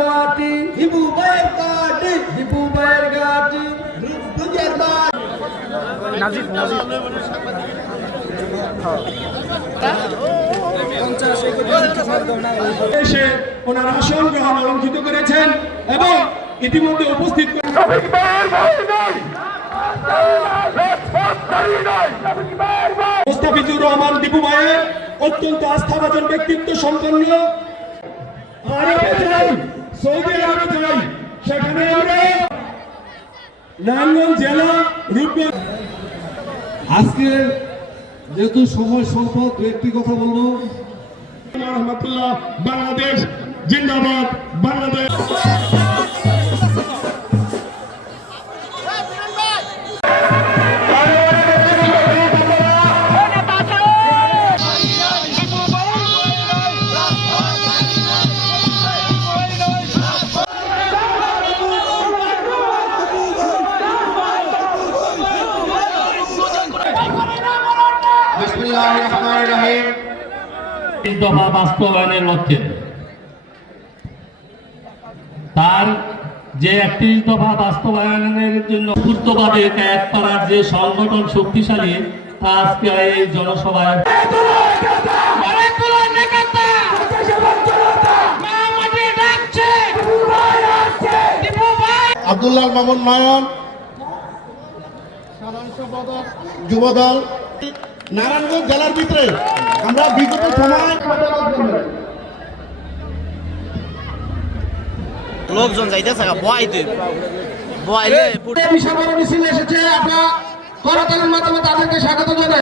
মাটি হিবু গাটি। মাটি নাজিব নাজিব। এসে ওনার আসন গ্রহণ অলঙ্কিত করেছেন এবং ইতিমধ্যে উপস্থিত মোস্তাফিজুর রহমান দীপু ভাইয়ের অত্যন্ত আস্থাভাজন ব্যক্তিত্ব সম্পন্ন। আরবে যাই সৌদি আরবে যাই সেখানে আমরা নারায়ণগঞ্জ জেলা রূপগঞ্জ আজকে যেহেতু সময় স্বল্প দু একটি কথা বলব। রহমতুল্লাহ বাংলাদেশ জিন্দাবাদ বাংলাদেশ। দফা বাস্তবায়নের লক্ষ্যে। তার যে একত্রিশ দফা বাস্তবায়নের জন্য পূর্তভাবে ত্যাগ করার যে সংগঠন শক্তিশালী তা আজকে এই জনসভায় আব্দুল্লাহ মামুন নয়ন সাধারণ সম্পাদক যুবদল নারায়ণগঞ্জ জেলার ভিতরে। আমরা বিগত সময় লোকজন যাইতেছে বয়াইতে। বয়াইলে মিছিল এসেছে আমরা করতালের মাধ্যমে তাদেরকে স্বাগত জানাই।